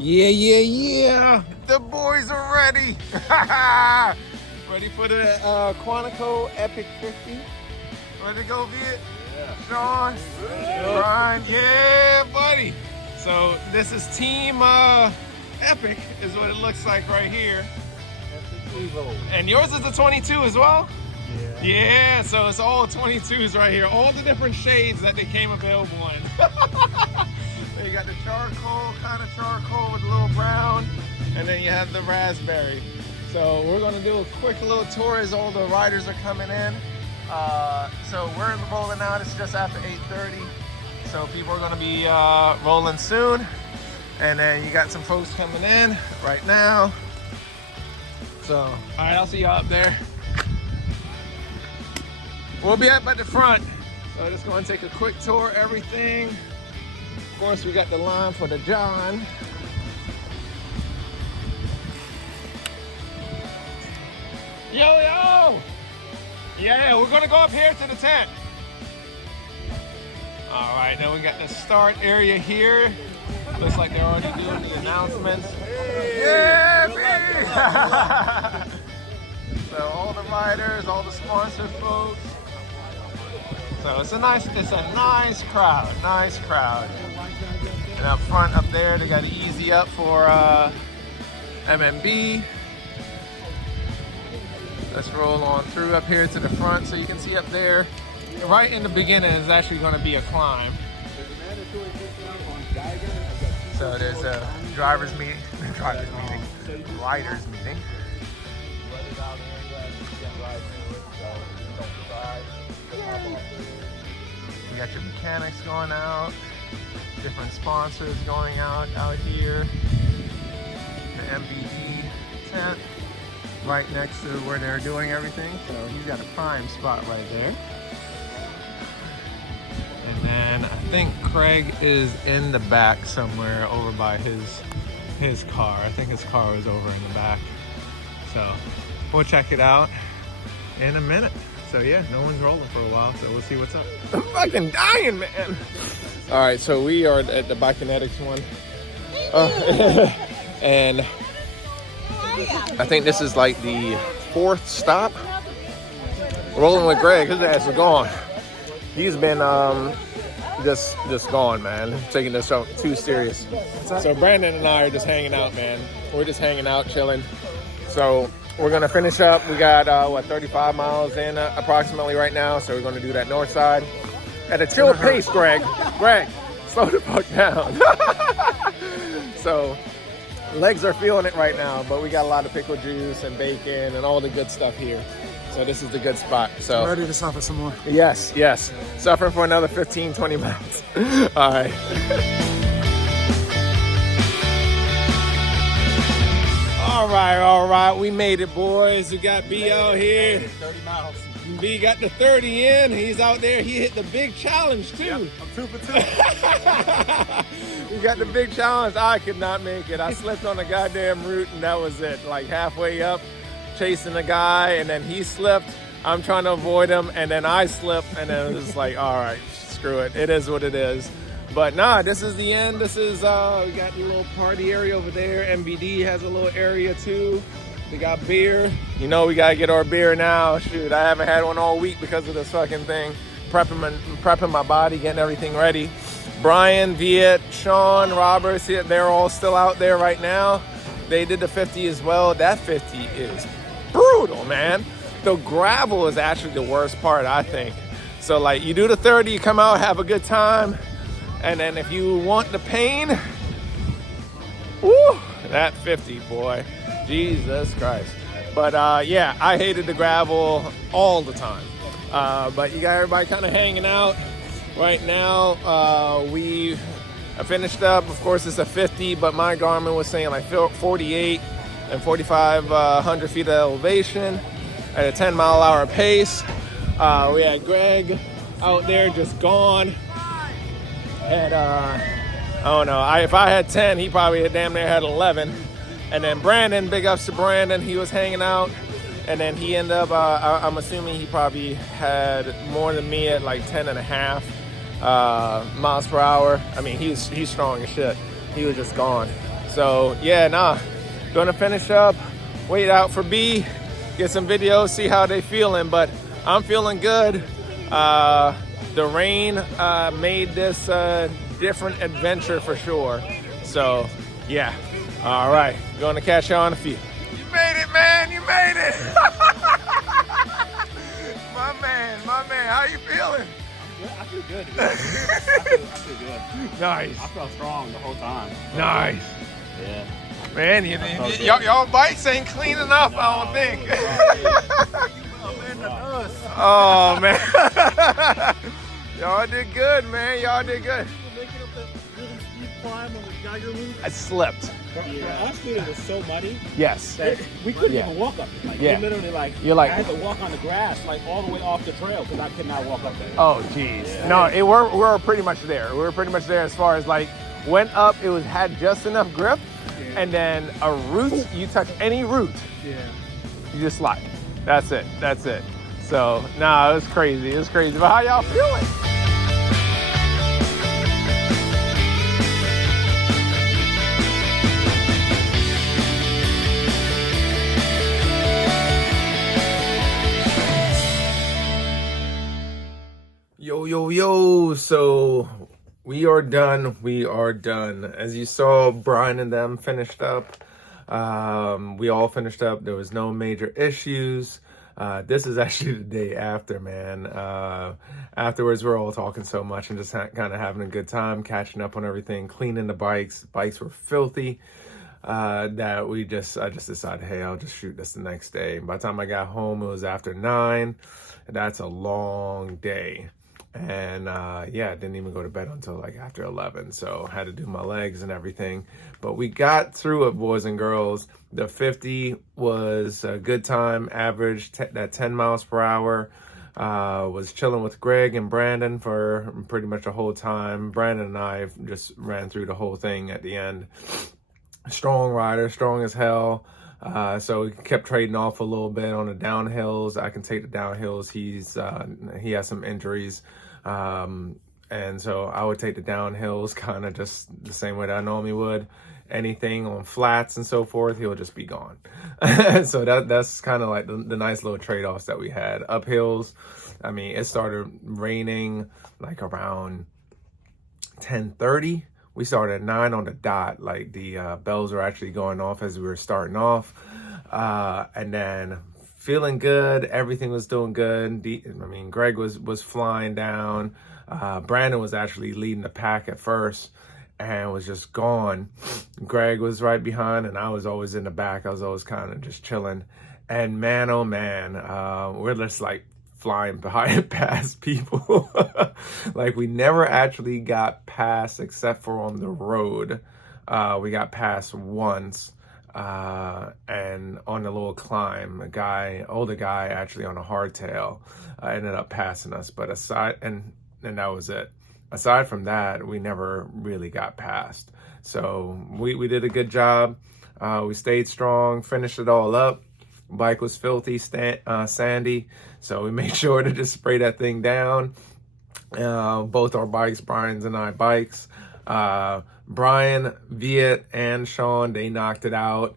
Yeah. The boys are ready. Ready for the Quantico Epic 50. Ready to go, Viet? Yeah. Sean? Brian? Yeah, buddy. So this is Team Epic is what it looks like right here. And yours is the 22 as well? Yeah. Yeah, so it's all 22s right here. All the different shades that they came available in. You got the charcoal, kind of charcoal with a little brown, and then you have the raspberry. So we're gonna do a quick little tour as all the riders are coming in. So we're rolling out, it's just after 8:30. So people are gonna be rolling soon. And then you got some folks coming in right now. So, all right, I'll see y'all up there. We'll be up at the front. So just gonna take a quick tour, everything. Of course, we got the line for the John. Yo! Yeah, we're gonna go up here to the tent. All right, now we got the start area here. Looks like they're already doing the announcements. Yeah, baby! So all the riders, all the sponsored folks. So it's a nice crowd, And up front, up there, they got Easy Up for MTB. Let's roll on through up here to the front so you can see up there. Right in the beginning is actually going to be a climb. So there's a riders meeting. You got your mechanics going out, different sponsors going out here. The MTB tent right next to where they're doing everything. So he's got a prime spot right there. And then I think Craig is in the back somewhere over by his car. I think his car is over in the back. So we'll check it out in a minute. So yeah, no one's rolling for a while, so we'll see what's up. I'm fucking dying, man. All right, so we are at the Bikinetics one. And I think this is like the 4th stop. Rolling with Greg, his ass is gone. He's been just gone, man. Taking this show too serious. So Brandon and I are just hanging out, man. We're just hanging out, chilling. So we're gonna finish up. We got 35 miles in approximately right now. So we're gonna do that north side at a chill pace, Greg. Greg, slow the fuck down. So legs are feeling it right now, but we got a lot of pickle juice and bacon and all the good stuff here. So this is the good spot. So I'm ready to suffer some more. Yes. Suffering for another 15, 20 minutes. All right. All right. We made it, boys. We got B out here. 30 miles. B got the 30 in. He's out there. He hit the big challenge, too. Yep, I'm 2 for 2. We got the big challenge. I could not make it. I slipped on the goddamn route, and that was it. Like halfway up, chasing the guy, and then he slipped. I'm trying to avoid him, and then I slipped, and then it was like, all right, screw it. It is what it is. But nah, this is the end. This is, we got the little party area over there. MBD has a little area too. We got beer. You know we gotta get our beer now. Shoot, I haven't had one all week because of this fucking thing. Prepping my body, getting everything ready. Brian, Viet, Sean, Roberts, they're all still out there right now. They did the 50 as well. That 50 is brutal, man. The gravel is actually the worst part, I think. So like you do the 30, you come out, have a good time. And then if you want the pain, woo, that 50, boy, Jesus Christ. But yeah, I hated the gravel all the time. But you got everybody kind of hanging out right now. We finished up, of course it's a 50, but my Garmin was saying like 48 and 4,500 feet of elevation at a 10-mile-an-hour pace. We had Greg out there just gone. And I don't know, if I had 10, he probably damn near had 11. And then Brandon, big ups to Brandon, he was hanging out. And then he ended up, I'm assuming he probably had more than me at like 10.5 miles per hour. I mean, he's strong as shit. He was just gone. So yeah, gonna finish up, wait out for B, get some videos, see how they feeling, but I'm feeling good. The rain made this different adventure for sure. So yeah, all right, gonna catch you on a few. You made it, man, you made it. my man, how you feeling? I feel good. I feel good. Nice. I felt strong the whole time. Nice. Yeah. Man, y'all bikes ain't clean enough, I don't think. Oh, man. Y'all did good, man. Y'all did good. Making up that really steep climb on the Geiger loop. I slipped. For us, dude, it was so muddy Yes. that we couldn't even walk up it. Like, Yeah. we literally, I had to walk on the grass, all the way off the trail, because I could not walk up there. Oh, geez. No, we're pretty much there. We're pretty much there as far as went up. It had just enough grip, and then a root. You touch any root, you just slide. That's it. So, it was crazy. But how y'all feeling? Yo. So we are done. As you saw, Brian and them finished up. We all finished up. There was no major issues. This is actually the day after, man. Afterwards, we're all talking so much and just kind of having a good time, catching up on everything, cleaning the bikes. Bikes were filthy. That I just decided, hey, I'll just shoot this the next day. By the time I got home, it was after 9. That's a long day. And I didn't even go to bed until after 11. So I had to do my legs and everything. But we got through it, boys and girls. The 50 was a good time, average that 10 miles per hour. Was chilling with Greg and Brandon for pretty much the whole time. Brandon and I just ran through the whole thing at the end. Strong rider, strong as hell. So we kept trading off a little bit on the downhills. I can take the downhills. He has some injuries. And so I would take the downhills kind of just the same way that I normally would. Anything on flats and so forth, he'll just be gone. So that's kind of the nice little trade-offs that we had. Uphills, it started raining around 10:30. We started at 9 on the dot. The bells were actually going off as we were starting off. And then feeling good. Everything was doing good. Greg was flying down. Brandon was actually leading the pack at first and was just gone. Greg was right behind, and I was always in the back. I was always kind of just chilling. And man, oh man, we're just flying past people. We never actually got past except for on the road. We got past once. And on a little climb, older guy actually on a hardtail, ended up passing us. But and that was it. Aside from that, we never really got past. So we did a good job. We stayed strong, finished it all up. Bike was filthy, sandy. So we made sure to just spray that thing down. Both our bikes, Brian's and I bikes. Brian, Viet, and Sean, they knocked it out.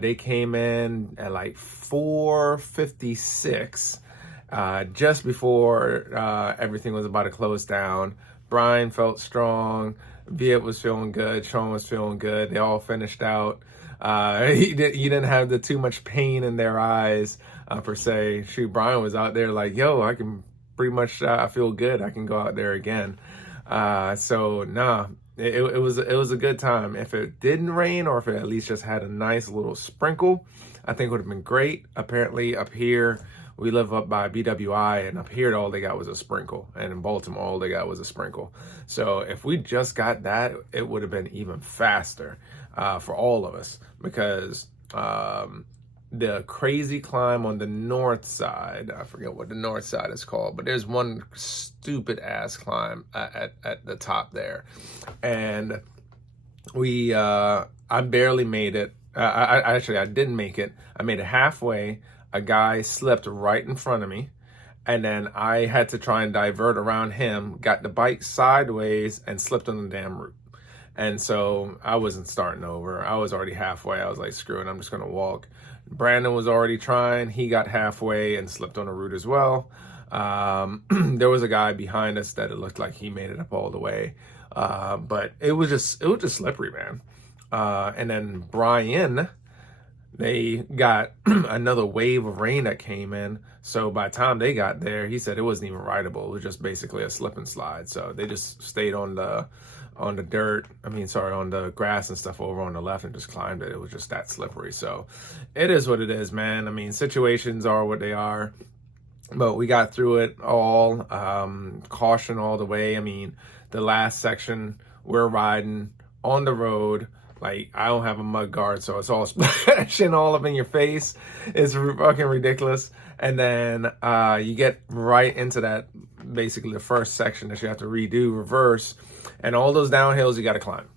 They came in at 4:56, just before everything was about to close down. Brian felt strong. Viet was feeling good. Sean was feeling good. They all finished out. He didn't have too much pain in their eyes, per se. Shoot, Brian was out there yo, I can pretty much, I feel good. I can go out there again. It was a good time. If it didn't rain, or if it at least just had a nice little sprinkle, I think it would have been great. Apparently up here, we live up by BWI, and up here all they got was a sprinkle, and in Baltimore all they got was a sprinkle. So if we just got that, it would have been even faster for all of us, because the crazy climb on the north side, I forget what the north side is called, but there's one stupid ass climb at the top there, and I barely made it. I didn't make it. I made it halfway. A guy slipped right in front of me, and then I had to try and divert around him, got the bike sideways, and slipped on the damn root. And so I wasn't starting over. I was already halfway. I was like, screw it, I'm just going to walk. Brandon was already trying. He got halfway and slipped on the route as well. There was a guy behind us that it looked like he made it up all the way. But it was just slippery, man. And then Brian, they got another wave of rain that came in. So by the time they got there, he said it wasn't even rideable. It was just basically a slip and slide. So they just stayed on the dirt. On the grass and stuff over on the left and just climbed it. It was just that slippery. So it is what it is, man. Situations are what they are. But we got through it all. Caution all the way. The last section, we're riding on the road. Like, I don't have a mud guard, so it's all splashing all up in your face. It's fucking ridiculous. And then you get right into that, basically the first section that you have to redo, reverse. And all those downhills you got to climb.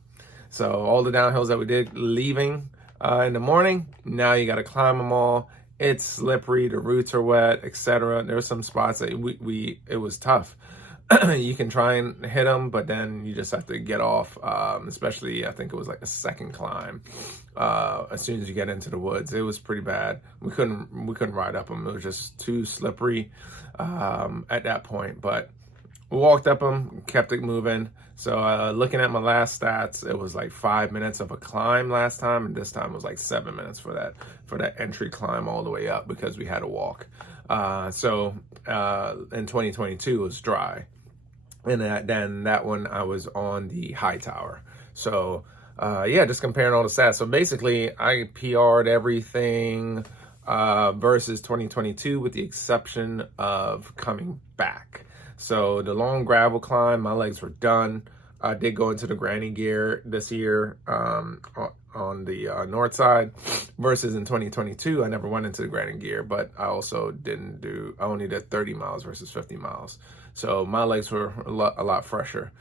So all the downhills that we did leaving in the morning, now you got to climb them all. It's slippery, the roots are wet, etc. There's some spots that it was tough. You can try and hit them, but then you just have to get off. Especially, I think it was like a second climb. As soon as you get into the woods, it was pretty bad. We couldn't ride up them. It was just too slippery at that point. But we walked up them, kept it moving. So looking at my last stats, it was like 5 minutes of a climb last time, and this time it was like 7 minutes for that entry climb all the way up because we had to walk. So in 2022 it was dry, and then that one I was on the high tower. So just comparing all the stats. So basically I PR'd everything versus 2022 with the exception of coming back. So the long gravel climb, my legs were done. I did go into the granny gear this year on the north side, versus in 2022, I never went into the granny gear, but I also I only did 30 miles versus 50 miles. So my legs were a lot fresher.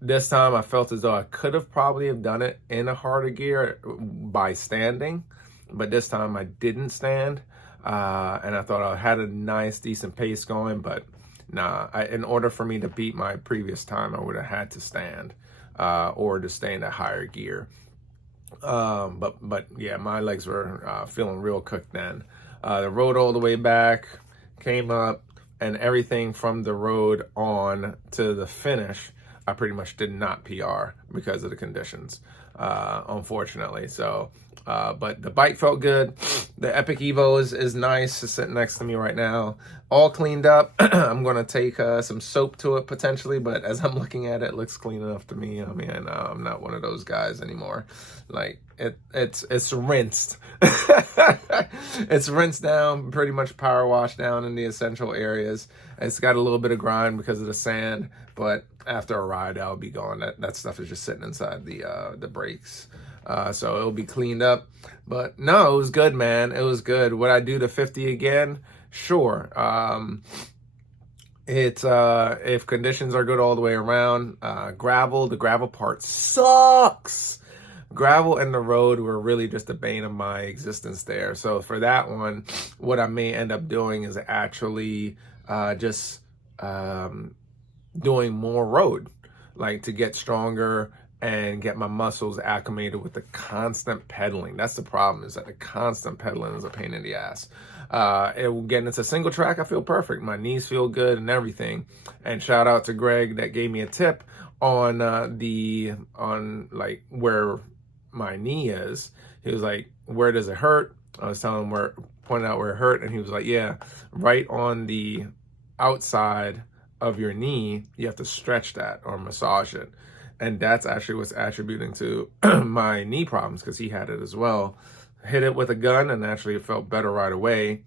This time I felt as though I could have probably have done it in a harder gear by standing, but this time I didn't stand. And I thought I had a nice, decent pace going, but nah, in order for me to beat my previous time, I would have had to stand, or to stay in that higher gear. But yeah, my legs were feeling real cooked then. The road all the way back, came up, and everything from the road on to the finish, I pretty much did not PR because of the conditions, unfortunately. So, but the bike felt good. The Epic Evo is nice. It's sitting next to me right now, all cleaned up. I'm gonna take some soap to it potentially, but as I'm looking at it, it looks clean enough to me. I'm not one of those guys anymore. Like it's rinsed. It's rinsed down, pretty much power washed down in the essential areas. It's got a little bit of grime because of the sand, but after a ride, I'll be gone. That stuff is just sitting inside the brakes. So it'll be cleaned up. But no, it was good, man. It was good. Would I do the 50 again? Sure. If conditions are good all the way around. The gravel part sucks. Gravel and the road were really just the bane of my existence there. So for that one, what I may end up doing is actually just doing more road, like to get stronger and get my muscles acclimated with the constant pedaling. That's the problem, is that the constant pedaling is a pain in the ass. Getting into single track, I feel perfect. My knees feel good and everything. And shout out to Greg that gave me a tip on like where my knee is. He was like, where does it hurt? I was telling him pointing out where it hurt, and he was like, yeah, right on the outside of your knee, you have to stretch that or massage it. And that's actually what's attributing to my knee problems, because he had it as well. Hit it with a gun and actually it felt better right away.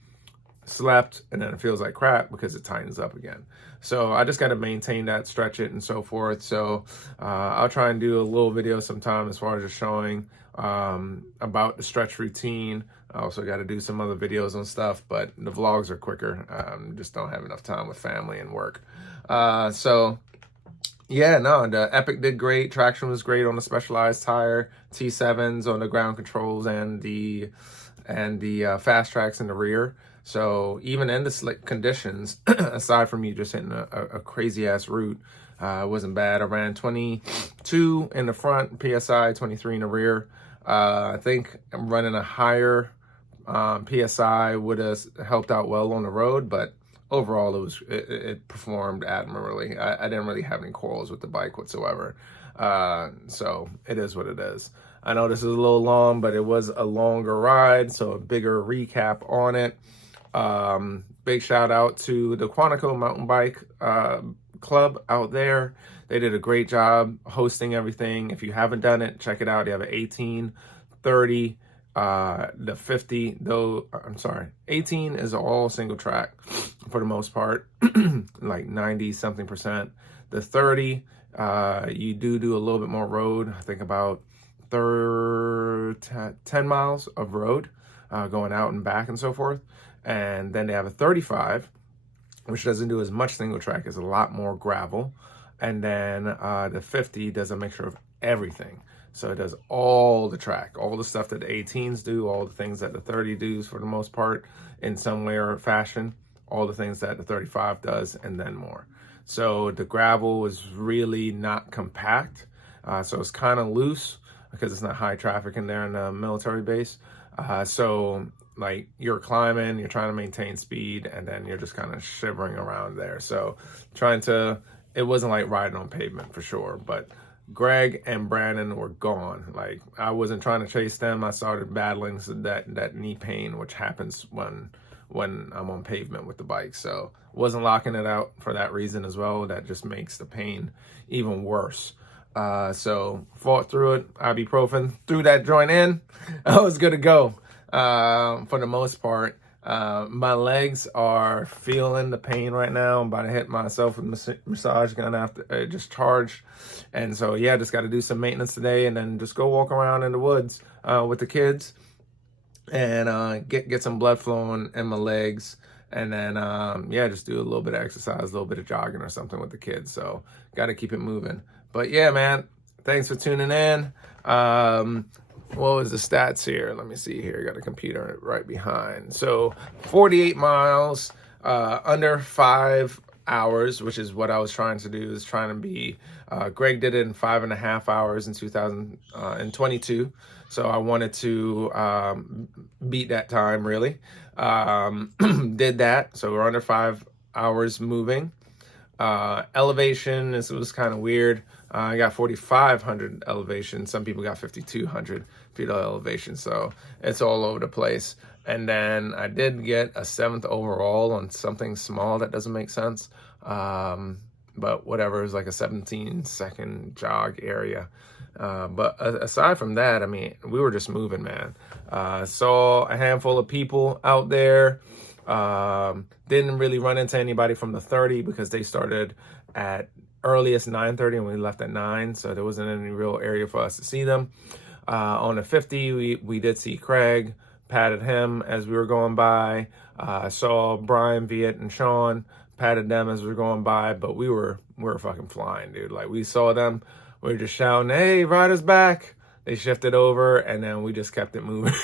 Slept, and then it feels like crap because it tightens up again. So I just got to maintain that, stretch it, and so forth. So I'll try and do a little video sometime as far as just showing about the stretch routine. I also got to do some other videos on stuff, but the vlogs are quicker. Just don't have enough time with family and work. So yeah, no, the Epic did great. Traction was great on the Specialized tire, T7s on the ground controls, and the fast tracks in the rear. So even in the slick conditions, aside from you just hitting a crazy ass route, It wasn't bad. I ran 22 in the front, PSI 23 in the rear. I think running a higher PSI would have helped out well on the road, but overall it performed admirably. I didn't really have any quarrels with the bike whatsoever. So it is what it is. I know this is a little long, but it was a longer ride, so a bigger recap on it. Big shout out to the Quantico mountain bike club out there. They did a great job hosting everything. If you haven't done it, check it out. They have an 18, 30, the 50, though, I'm sorry, 18 is all single track for the most part, like 90 something percent. The 30, you do a little bit more road. I think about 10 miles of road, going out and back and so forth. And then they have a 35, which doesn't do as much single track, it's a lot more gravel. And then the 50 does a mixture of everything. So it does all the track, all the stuff that the 18s do, all the things that the 30 does for the most part in some way or fashion, all the things that the 35 does, and then more. So the gravel is really not compact. So it's kind of loose because it's not high traffic in there in the military base. So like you're climbing, you're trying to maintain speed, and then you're just kind of shivering around there. So it wasn't like riding on pavement for sure, but Greg and Brandon were gone. Like I wasn't trying to chase them. I started battling that knee pain, which happens when I'm on pavement with the bike. So wasn't locking it out for that reason as well. That just makes the pain even worse. So fought through it, ibuprofen, threw that joint in. I was good to go for the most part. My legs are feeling the pain right now. I'm about to hit myself with a massage gun after it just charged. And so, yeah, just got to do some maintenance today and then just go walk around in the woods with the kids and get some blood flowing in my legs. And then, yeah, just do a little bit of exercise, a little bit of jogging or something with the kids. So got to keep it moving. But, yeah, man, thanks for tuning in. What was the stats here? Let me see here. I got a computer right behind. So 48 miles, under 5 hours, which is what I was trying to do, is trying to be, Greg did it in 5.5 hours in 2022. So I wanted to beat that time, really. Did that. So we're under 5 hours moving. Elevation, this was kind of weird. I got 4,500 elevation. Some people got 5,200 feet of elevation. So it's all over the place. And then I did get a 7th overall on something small that doesn't make sense. But whatever, it was like a 17-second jog area. But aside from that, I mean, we were just moving, man. Saw a handful of people out there. Didn't really run into anybody from the 30 because they started at earliest 9:30 and we left at 9, so there wasn't any real area for us to see them. On the 50, we did see Craig, patted him as we were going by. Saw Brian, Viet, and Sean, patted them as we were going by, but we were fucking flying, dude. Like we saw them, we were just shouting, "Hey, Ryder's back!" They shifted over, and then we just kept it moving.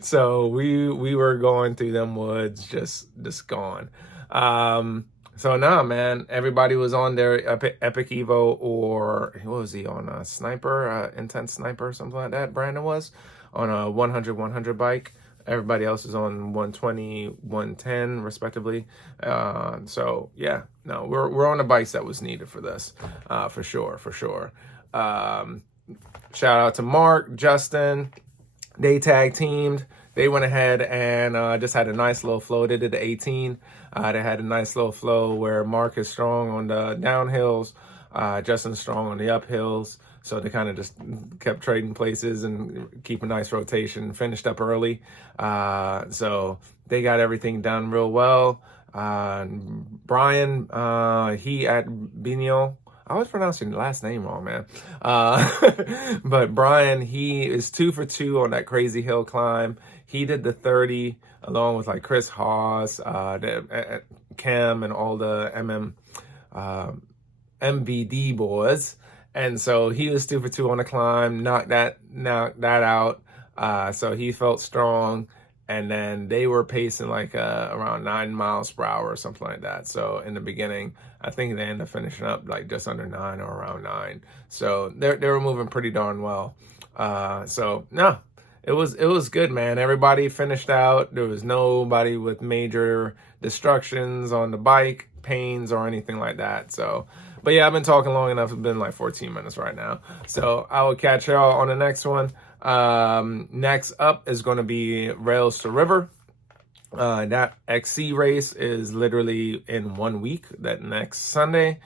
So we were going through them woods, just gone. So nah, man, everybody was on their Epic Evo, or what was he on, a sniper, intense sniper, something like that. Brandon was on a 100 bike. Everybody else is on 120, 110 respectively. So yeah, no, we're on the bikes that was needed for this, for sure. Shout out to Mark, Justin. They tag teamed. They went ahead and just had a nice little flow. They did the 18. They had a nice little flow where Mark is strong on the downhills, Justin's strong on the uphills. So they kind of just kept trading places and keep a nice rotation. Finished up early. So they got everything done real well. Brian, he at Binio. I was pronouncing the last name wrong, man. But Brian, he is 2 for 2 on that crazy hill climb. He did the 30 along with like Chris Haas, Cam, and all the MVD boys. And so he was 2 for 2 on the climb, knocked that out. So he felt strong. and then they were pacing like around 9 miles per hour or something like that. So in the beginning, I think they ended up finishing up like just under 9 or around 9. So they were moving pretty darn well. So no, it was good, man. Everybody finished out. There was nobody with major destructions on the bike, pains, or anything like that. So, but yeah, I've been talking long enough. It's been like 14 minutes right now. So I will catch y'all on the next one. Next up is going to be Rails to River. That XC race is literally in 1 week, that next Sunday.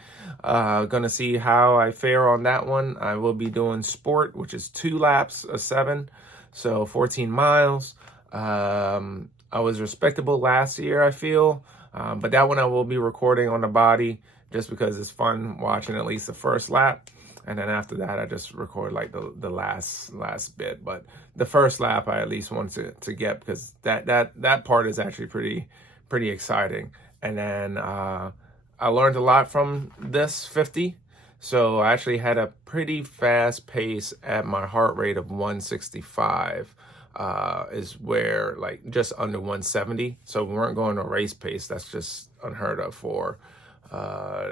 Gonna see how I fare on that one. I will be doing sport, which is 2 laps of 7, so 14 miles. I was respectable last year, I feel, but that one I will be recording on the body just because it's fun watching at least the first lap. And then after that, I just record like the last bit. But the first lap, I at least want to get, because that part is actually pretty exciting. And then I learned a lot from this 50. So I actually had a pretty fast pace at my heart rate of 165. Is where like just under 170. So we weren't going to race pace. That's just unheard of for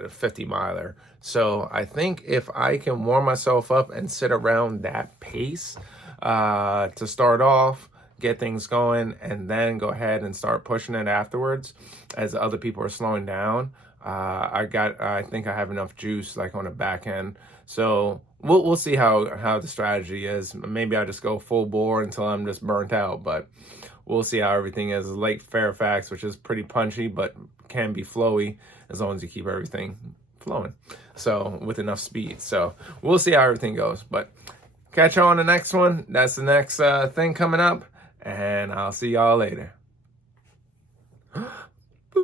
50 miler. So I think if I can warm myself up and sit around that pace to start off, get things going, and then go ahead and start pushing it afterwards as other people are slowing down, I think I have enough juice like on the back end. So we'll see how the strategy is. Maybe I'll just go full bore until I'm just burnt out, but we'll see how everything is. Lake Fairfax, which is pretty punchy, but can be flowy as long as you keep everything flowing. So with enough speed. So we'll see how everything goes. But catch you on the next one. That's the next thing coming up. And I'll see y'all later.